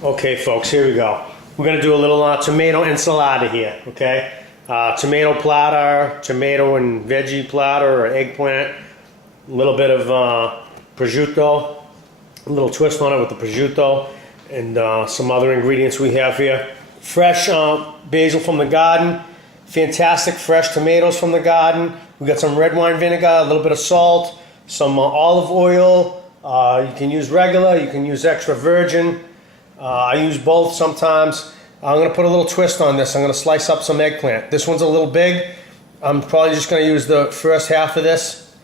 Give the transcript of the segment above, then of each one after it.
Okay, folks, here we go. We're gonna do a little tomato enchilada here, okay? Tomato platter, tomato and veggie platter or eggplant, a little bit of prosciutto, a little twist on it with the prosciutto, and some other ingredients we have here. Fresh basil from the garden, fantastic fresh tomatoes from the garden. We got some red wine vinegar, a little bit of salt, some olive oil. You can use regular, you can use extra virgin. I use both sometimes. I'm going to put a little twist on this. I'm going to slice up some eggplant. This one's a little big. I'm probably just going to use the first half of this.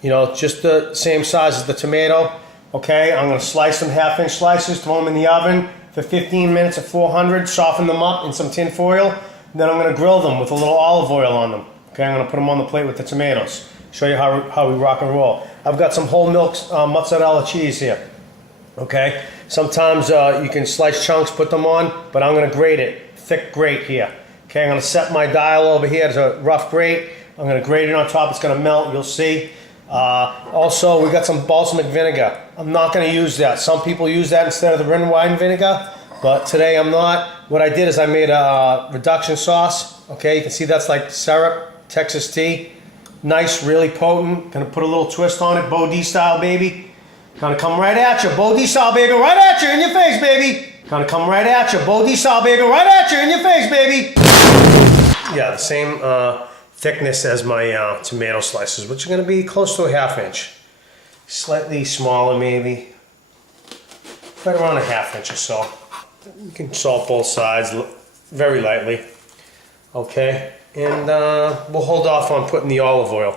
You know, just the same size as the tomato. Okay, I'm going to slice them half-inch slices, throw them in the oven for 15 minutes at 400, soften them up in some tin foil. Then I'm going to grill them with a little olive oil on them. Okay, I'm going to put them on the plate with the tomatoes. Show you how we rock and roll. I've got some whole milk mozzarella cheese here. Okay, sometimes you can slice chunks, put them on, but I'm going to grate it, thick grate here. Okay, I'm going to set my dial over here to a rough grate. I'm going to grate it on top. It's going to melt, you'll see. Also, we got some balsamic vinegar. I'm not going to use that. Some people use that instead of the red wine vinegar, but today I'm not. What I did is I made a reduction sauce. Okay, you can see that's like syrup, Texas tea. Nice, really potent. Going to put a little twist on it, Bo D style, baby. Gonna come right at you, Bo D style, baby, right at you in your face, baby. Gonna come right at you, Bo D style, baby, right at you in your face, baby. Yeah, the same thickness as my tomato slices, which are gonna be close to a ½ inch. Slightly smaller, maybe. Right around a ½ inch or so. You can salt both sides very lightly. Okay, and we'll hold off on putting the olive oil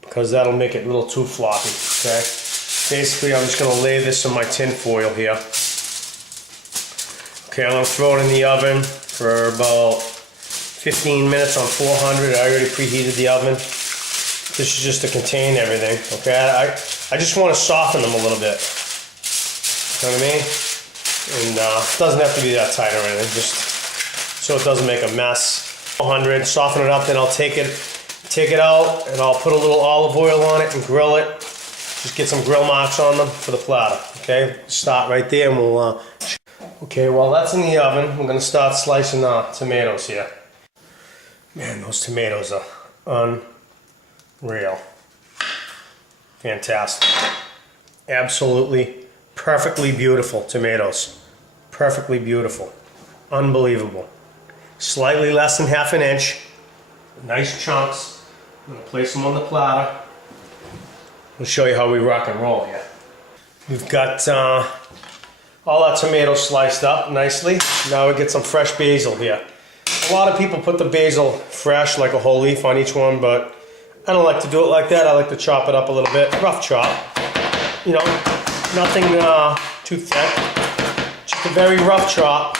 because that'll make it a little too floppy, okay? Basically, I'm just going to lay this in my tin foil here. Okay, I'm going to throw it in the oven for about 15 minutes on 400. I already preheated the oven. This is just to contain everything, okay? I just want to soften them a little bit. You know what I mean? And it doesn't have to be that tight or anything, just so it doesn't make a mess. 400, soften it up, then I'll take it out, and I'll put a little olive oil on it and grill it. Just get some grill marks on them for the platter, okay? Start right there and we'll... Okay, while that's in the oven, we're going to start slicing tomatoes here. Man, those tomatoes are unreal. Fantastic. Absolutely, perfectly beautiful tomatoes. Perfectly beautiful. Unbelievable. Slightly less than ½ inch. Nice chunks. I'm going to place them on the platter. We'll show you how we rock and roll here. We've got all our tomatoes sliced up nicely. Now we get some fresh basil here. A lot of people put the basil fresh, like a whole leaf on each one, but I don't like to do it like that. I like to chop it up a little bit, rough chop. You know, nothing too thick. Just a very rough chop.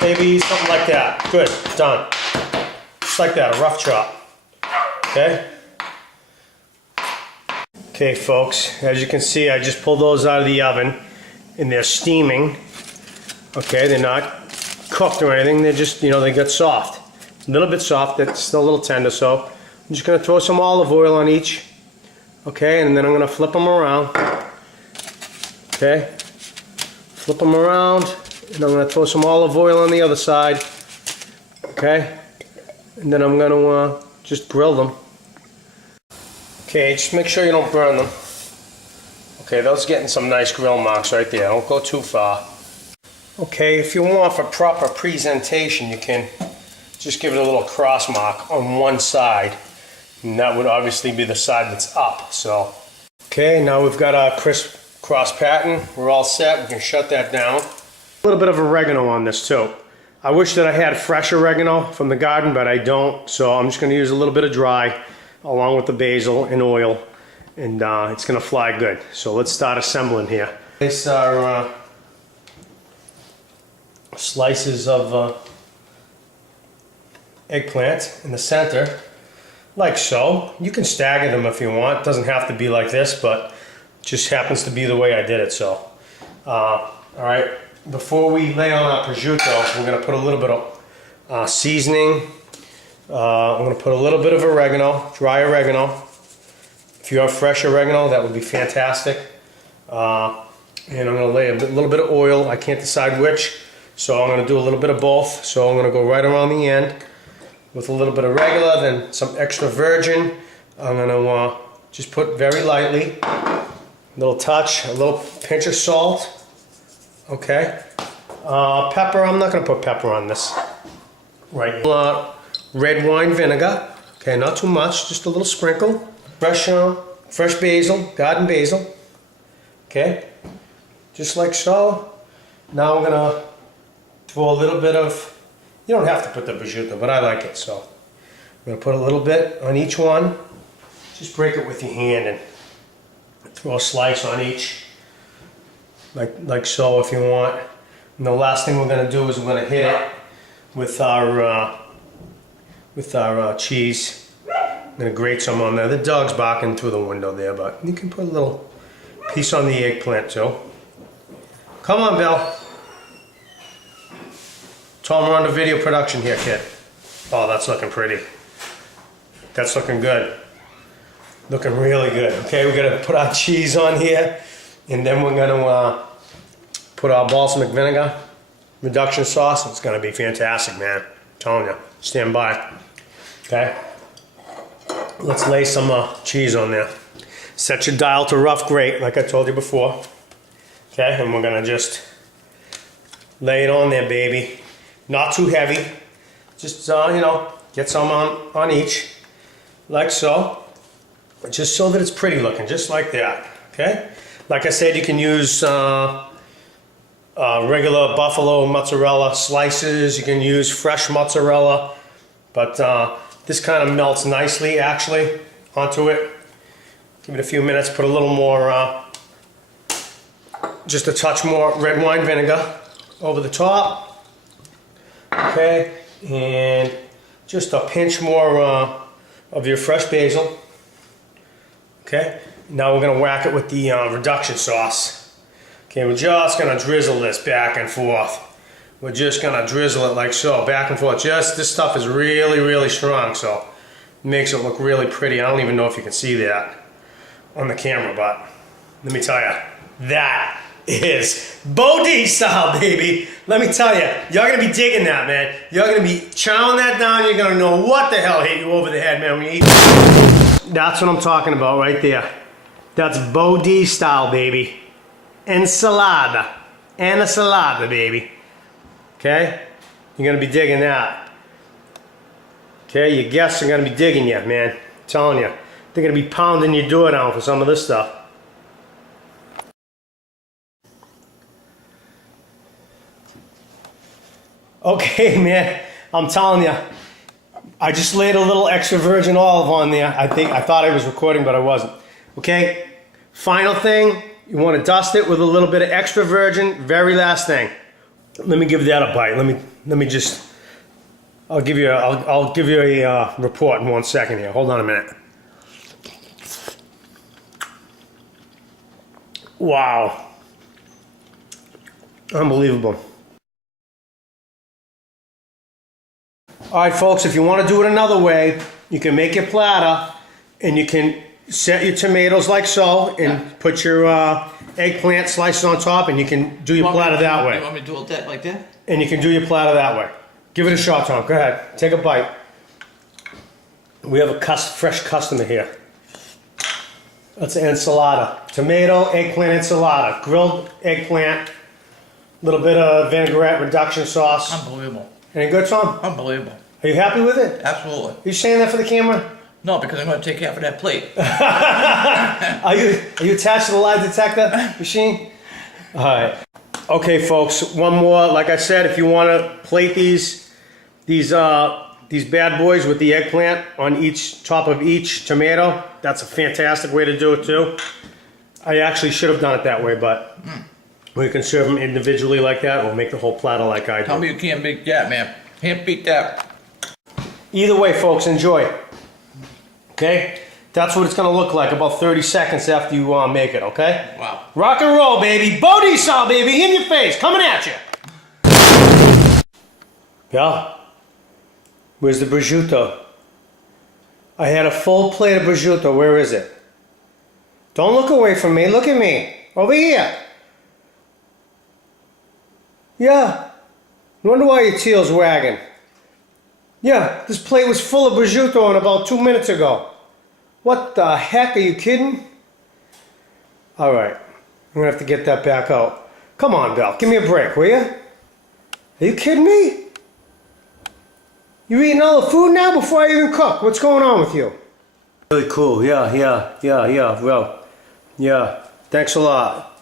Maybe something like that. Good, done. Just like that, a rough chop. Okay? Okay, folks, as you can see, I just pulled those out of the oven and they're steaming. Okay, they're not cooked or anything, they're just, you know, they got soft. A little bit soft, it's still a little tender, so I'm just going to throw some olive oil on each. Okay, and then I'm going to flip them around. Okay, flip them around, and I'm going to throw some olive oil on the other side. Okay, and then I'm going to just grill them. Okay, just make sure you don't burn them. Okay, those getting some nice grill marks right there. Don't go too far. Okay, if you want for proper presentation, you can just give it a little cross mark on one side. And that would obviously be the side that's up. So, okay, now we've got our crisp cross pattern. We're all set. We can shut that down. A little bit of oregano on this too. I wish that I had fresh oregano from the garden, but I don't. So I'm just going to use a little bit of dry, along with the basil and oil, and it's going to fly good. So let's start assembling here. Place our slices of eggplant in the center, like so. You can stagger them if you want. It doesn't have to be like this, but it just happens to be the way I did it. So, all right, before we lay on our prosciutto, we're going to put a little bit of seasoning. I'm going to put a little bit of oregano, dry oregano. If you have fresh oregano, that would be fantastic. And I'm going to lay a little bit of oil. I can't decide which, so I'm going to do a little bit of both. So I'm going to go right around the end with a little bit of regular, then some extra virgin. I'm going to just put very lightly, a little touch, a little pinch of salt. Okay. Pepper, I'm not going to put pepper on this. Right. Red wine vinegar. Okay, not too much, just a little sprinkle. Fresh basil, garden basil. Okay, just like so. Now I'm gonna throw a little bit of, you don't have to put the prosciutto, but I like it, so I'm gonna put a little bit on each one. Just break it with your hand and throw a slice on each, like so if you want. And the last thing we're gonna do is we're gonna hit it with our cheese. I'm gonna grate some on there. The dog's barking through the window there, but you can put a little piece on the eggplant too. Come on, Bill. Tom, we're on the video production here, kid. Oh, that's looking pretty. That's looking good. Looking really good. Okay, we're gonna put our cheese on here, and then we're gonna put our balsamic vinegar, reduction sauce. It's gonna be fantastic, man. I'm telling you. Stand by. Okay. Let's lay some cheese on there. Set your dial to rough grate, like I told you before. Okay, and we're gonna just lay it on there, baby. Not too heavy. Just, you know, get some on each, like so. Just so that it's pretty looking, just like that, okay? Like I said, you can use regular buffalo mozzarella slices. You can use fresh mozzarella, but this kind of melts nicely, actually, onto it. Give it a few minutes, put a little more, just a touch more red wine vinegar over the top. Okay, and just a pinch more of your fresh basil. Okay, now we're gonna whack it with the reduction sauce. Okay, we're just gonna drizzle this back and forth. We're just gonna drizzle it like so, back and forth. Just, this stuff is really, really strong, so it makes it look really pretty. I don't even know if you can see that on the camera, but let me tell you, that is Bodhi style, baby. Let me tell you, you're gonna be digging that, man. You're gonna be chowing that down. You're gonna know what the hell hit you over the head, man, when you eat. That's what I'm talking about right there. That's Bodhi style, baby. Ensalada. Ensalada, baby. Okay? You're gonna be digging that. Okay, your guests are gonna be digging you, man. I'm telling you. They're gonna be pounding your door down for some of this stuff. Okay, man, I'm telling you, I just laid a little extra virgin olive on there. I thought I was recording, but I wasn't. Okay, final thing, you want to dust it with a little bit of extra virgin. Very last thing. Let me give that a bite. Let me just. I'll give you a report in 1 second here. Hold on a minute. Wow. Unbelievable. All right, folks, if you want to do it another way, you can make your platter and you can set your tomatoes like so and put your eggplant slices on top, and you can do your platter that way. You want me to do it like that? And you can do your platter that way. Give it a shot, Tom. Go ahead. Take a bite. We have a fresh customer here. That's an enchilada. Tomato, eggplant enchilada. Grilled eggplant. A little bit of vinaigrette reduction sauce. Unbelievable. Any good, Tom? Unbelievable. Are you happy with it? Absolutely. Are you saying that for the camera? No, because I'm going to take half of that plate. Are you attached to the lie detector machine? All right. Okay, folks. One more. Like I said, if you want to plate these bad boys with the eggplant on each top of each tomato, that's a fantastic way to do it too. I actually should have done it that way, but we can serve them individually like that. We'll make the whole platter like I do. Tell me you can't beat that, man. Can't beat that. Either way, folks, enjoy. Okay? That's what it's going to look like about 30 seconds after you make it, okay? Wow. Rock and roll, baby. Bodhi style, baby. In your face. Coming at you. Yeah. Where's the prosciutto? I had a full plate of prosciutto. Where is it? Don't look away from me. Look at me. Over here. Yeah. No wonder why your tail's wagging. Yeah, this plate was full of prosciutto about 2 minutes ago. What the heck? Are you kidding? All right. I'm going to have to get that back out. Come on, Bill. Give me a break, will you? Are you kidding me? You're eating all the food now before I even cook. What's going on with you? Really cool. Yeah. Well, yeah. Thanks a lot.